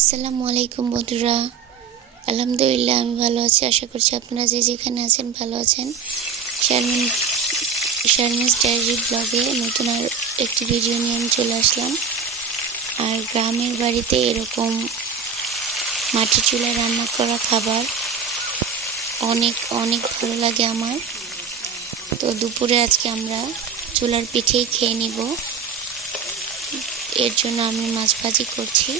আসসালামু আলাইকুম বন্ধুরা। আলহামদুলিল্লাহ আমি ভালো আছি। আশা করছি আপনারা যে যেখানে আছেন ভালো আছেন। শারমিনস ডায়েরি ব্লগে নতুন আর একটি ভিডিও নিয়ে আমি চলে আসলাম। আর গ্রামের বাড়িতে এরকম মাটির চুলায় রান্না করা খাবার অনেক অনেক ভালো লাগে আমার। তো দুপুরে আজকে আমরা চুলার পিঠেই খেয়ে নিব। এর জন্য আমি মাছ ভাজি করছি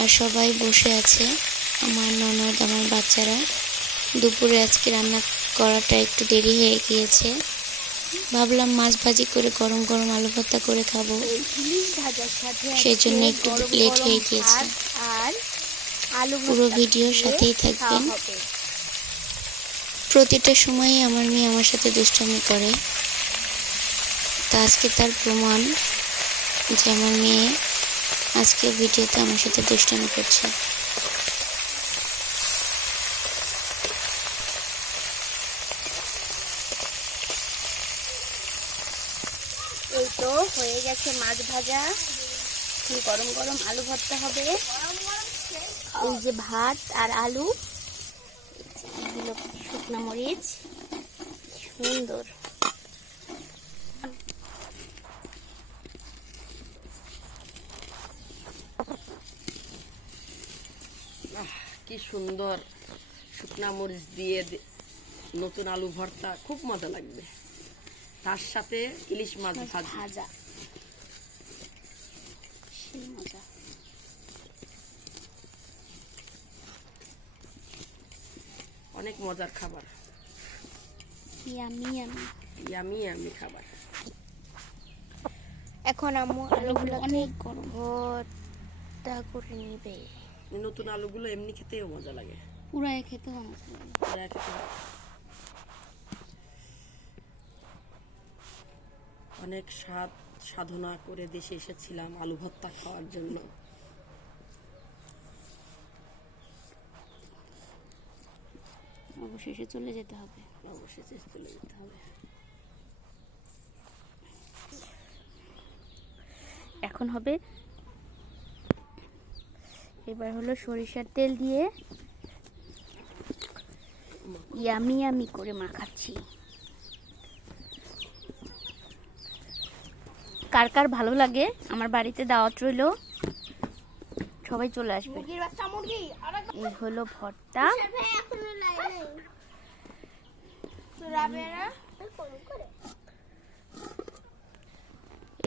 আর সবাই বসে আছে, আমার ননদ, আমার বাচ্চারা। দুপুরে আজকে রান্না করাটা একটু দেরি হয়ে গিয়েছে। ভাবলাম মাছ ভাজি করে গরম গরম আলু ভর্তা করে খাবো, সেই জন্য একটু লেট হয়ে গিয়েছে। পুরো ভিডিওর সাথেই থাকবেন। প্রতিটা সময়ই আমার মেয়ে আমার সাথে দুষ্টামি করে, তা আজকে তার প্রমাণ যে আমার মেয়ে আজকে ভিডিওতে আমার সাথে দুষ্টামি করছে। এই তো হয়ে গেছে মাছ ভাজা, গরম গরম আলু ভর্তা হবে। এই যে ভাত আর আলু, এগুলো শুকনো মরিচ, সুন্দর। কি সুন্দর শুকনা মরিচ দিয়ে নতুন আলু ভর্তা, খুব মজা লাগবে। তার সাথে ইলিশ মাছ ভাজা, সেই মজা। অনেক মজার খাবার, ইয়ামি ইয়ামি ইয়ামি ইয়ামি খাবার। এখন আম্মু আলুগুলো অনেক গরম ভর্তা করে নিবে। নতুন আলুগুলো এমনি খেতেও মজা লাগে, পুরাই খেতেও মজা লাগে। অনেক সাধনা করে দেশে এসেছিলাম আলু ভর্তা খাওয়ার জন্য। অবশেষে চলে যেতে হবে। এখন হবে, এবার হলো সরিষার তেল দিয়ে ইয়ামি ইয়ামি করে মাখাচ্ছি। কার কার ভালো লাগে আমার বাড়িতে দাওয়াত রইল, সবাই চলে আসবে। এই হলো ভর্তা।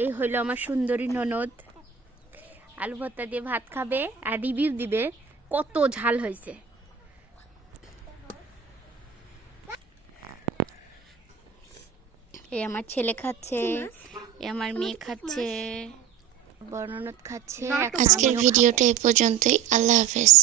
এই হলো আমার সুন্দরী ননদ, আলু ভর্তা দিয়ে ভাত খাবে আর রিভিউ দিবে কত ঝাল হয়েছে। এই আমার ছেলে খাচ্ছে, এই আমার মেয়ে খাচ্ছে, বড় ননদ খাচ্ছে। আজকের ভিডিওটা এই পর্যন্তই। আল্লাহ হাফেজ।